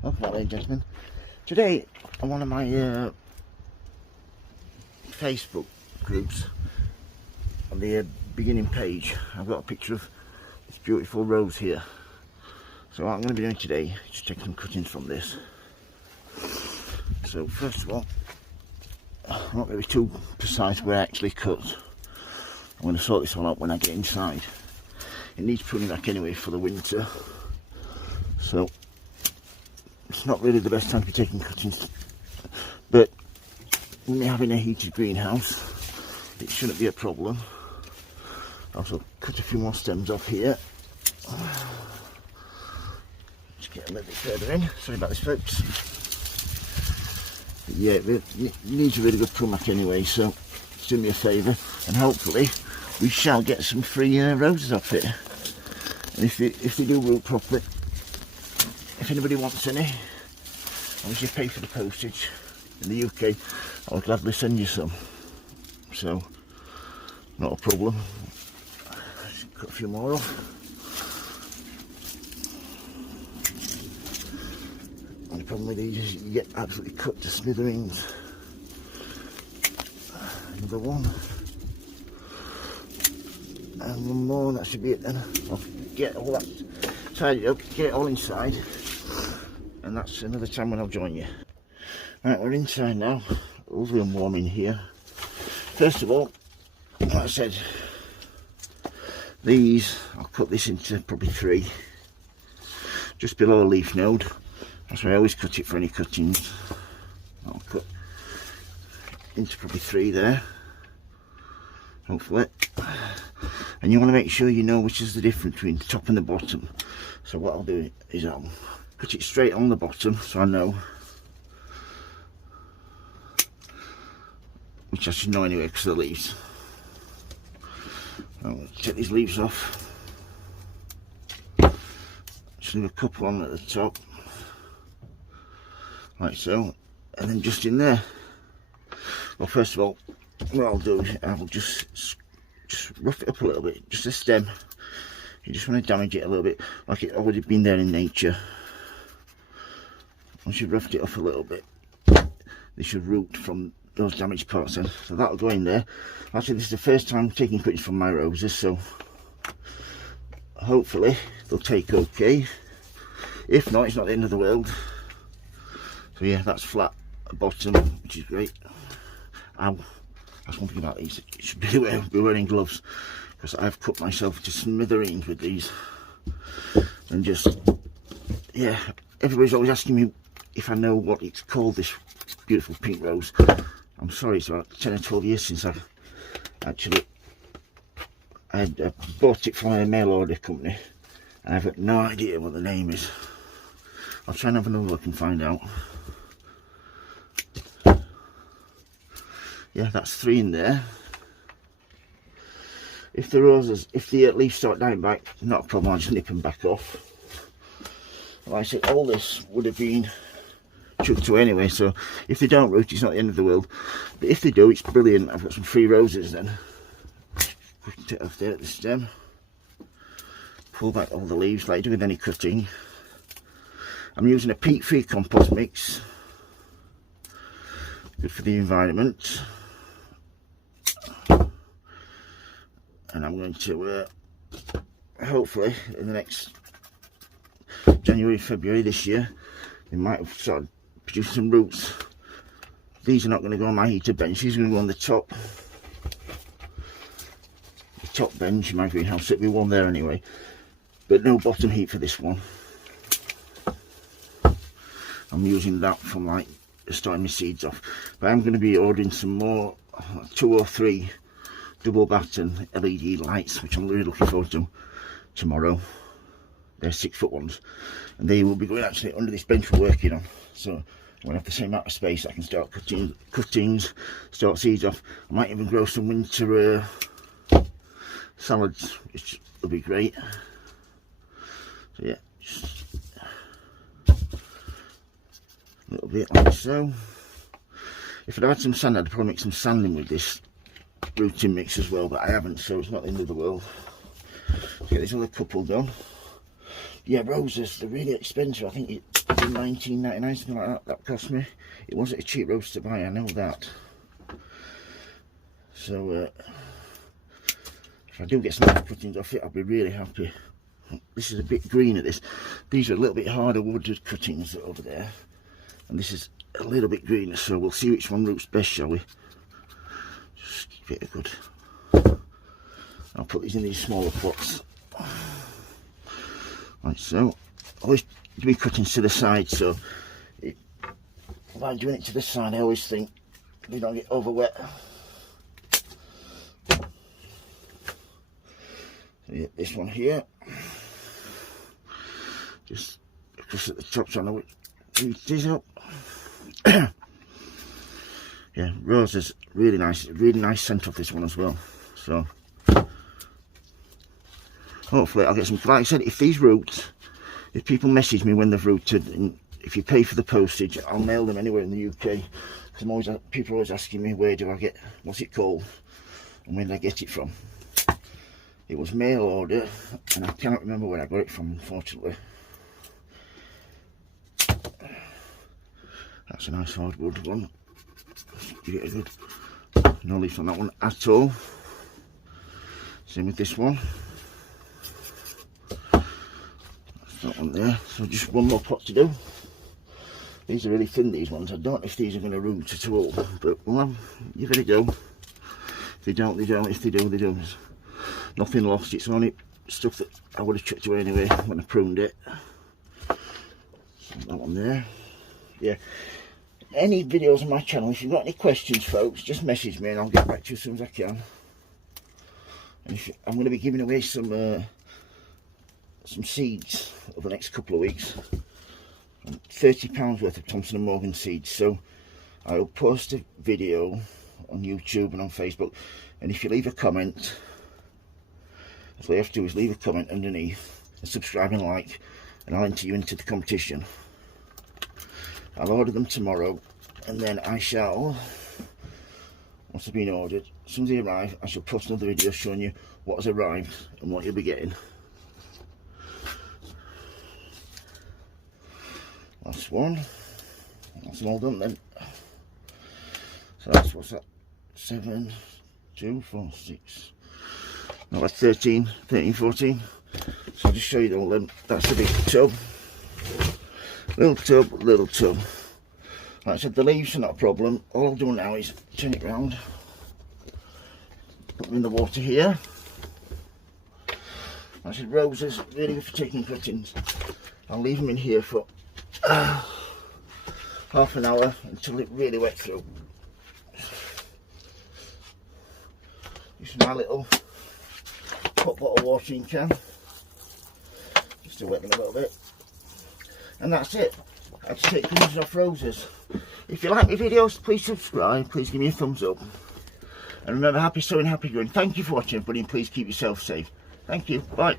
Welcome back, ladies and gentlemen. Today, on one of my Facebook groups, on the beginning page, I've got a picture of this beautiful rose here. So what I'm going to be doing today is take some cuttings from this. So first of all, I'm not going to be too precise where I actually cut. I'm going to sort this one out when I get inside. It needs pruning back anyway for the winter, so it's not really the best time to be taking cuttings, but with me having a heated greenhouse, it shouldn't be a problem. I'll also cut a few more stems off here. Just get a little bit further in. Sorry about this, folks. But yeah, it needs a really good prune back anyway, so do me a favour, and hopefully we shall get some free roses off it. And if they do root properly, if anybody wants any, obviously pay for the postage. In the UK, I'll gladly send you some. So, not a problem. Just cut a few more off. And the problem with these is you get absolutely cut to smithereens. Another one. And one more, and that should be it then. I'll get all that tidied up, get it all inside. And that's another time when I'll join you. Right, we're inside now. Lovely and warm in here. First of all, like I said, these, I'll cut this into probably 3. Just below a leaf node. That's where I always cut it for any cuttings. I'll cut into probably 3 there. Hopefully. And you want to make sure you know which is the difference between the top and the bottom. So what I'll do is I'll cut it straight on the bottom so I know, which I should know anyway because of the leaves. I'll take these leaves off. Just leave a couple on at the top, like so, and then just in there. Well, first of all, what I'll do is I'll just rough it up a little bit, just a stem. You just want to damage it a little bit, like it's already been there in nature. Once you've roughed it up a little bit, they should root from those damaged parts in. So that'll go in there. Actually, this is the first time I'm taking cuttings from my roses, so hopefully they'll take okay. If not, it's not the end of the world. So yeah, that's flat at bottom, which is great. Ow. That's one thing about these, you should be wearing gloves, because I've cut myself to smithereens with these. And just, yeah, everybody's always asking me if I know what it's called, this beautiful pink rose. I'm sorry, it's about 10 or 12 years since I actually bought it from a mail order company, and I've got no idea what the name is. I'll try and have another look and find out. Yeah, that's 3 in there. If the roses, if the leaves start dying back, not a problem, I'll just nip them back off. Like I said, all this would have been chucked away anyway, so if they don't root, it's not the end of the world. But if they do, it's brilliant. I've got some free roses then. Put it off there at the stem. Pull back all the leaves like I do with any cutting. I'm using a peat-free compost mix. Good for the environment. And I'm going to hopefully in the next January, February this year, they might have started producing some roots. These are not going to go on my heater bench, these are going to go on the top bench in my greenhouse. It'll be warm there anyway, but no bottom heat for this one. I'm using that from like starting my seeds off. But I'm going to be ordering some more 2 or 3 double batten LED lights, which I'm really looking forward to tomorrow. They're 6-foot ones, and they will be going actually under this bench we're working on. So when I have the same amount of space, I can start cuttings, start seeds off. I might even grow some winter salads, which will be great. So yeah, just a little bit like so. If I'd had some sand, I'd probably make some sanding with this rooting mix as well, but I haven't, so it's not the end of the world. Get this other couple done. Yeah, roses, they're really expensive. I think £19.99, something like that. That cost me. It wasn't a cheap rose to buy, I know that. So if I do get some nice cuttings off it, I'll be really happy. This is a bit greener. These are a little bit harder wooded cuttings over there, and this is a little bit greener. So we'll see which one roots best, shall we? Just give it a good. I'll put these in these smaller pots, like so. Always do cuttings to the side, so if I'm doing it to the side, I always think they don't get over wet. So yeah, this one here, just at the top, trying to root this up. Yeah, roses, really nice scent off this one as well. So hopefully I'll get some. Like I said, if these roots, if people message me when they've rooted, and if you pay for the postage, I'll mail them anywhere in the UK. Because people are always asking me, where do I get, what's it called, and where did I get it from? It was mail order, and I cannot remember where I got it from, unfortunately. That's a nice hardwood one. Give it a good, no leaf on that one at all. Same with this one. That one there. So just one more pot to do. These are really thin, these ones. I don't know if these are going to root at all, but well, give it a go. If they don't, they don't. If they do, they do. There's nothing lost. It's only stuff that I would have chucked away anyway when I pruned it. So that one there. Yeah. Any videos on my channel, if you've got any questions, folks, just message me and I'll get back to you as soon as I can. And I'm going to be giving away some seeds over the next couple of weeks, £30 worth of Thompson & Morgan seeds. So I'll post a video on YouTube and on Facebook, and if you leave a comment, all you have to do is leave a comment underneath and subscribe and like, and I'll enter you into the competition. I'll order them tomorrow, and then I shall, once they've been ordered, as soon as they arrive, I shall post another video showing you what has arrived and what you'll be getting. Last one. That's all done then. So that's, what's that? 7, 2, 4, 6. No, that's 13, 14. So I'll just show you all them. That's the big tub. Little tub. Like I said, the leaves are not a problem. All I'll do now is turn it round. Put them in the water here. Like I said, roses, really good for taking cuttings. I'll leave them in here for half an hour until it really wet through. Use my little hot bottle watering can just to wet them a little bit, and that's it. I just take cuttings off roses. If you like my videos, please subscribe, please give me a thumbs up, and remember, happy sowing, happy growing. Thank you for watching, everybody, and please keep yourself safe. Thank you, bye.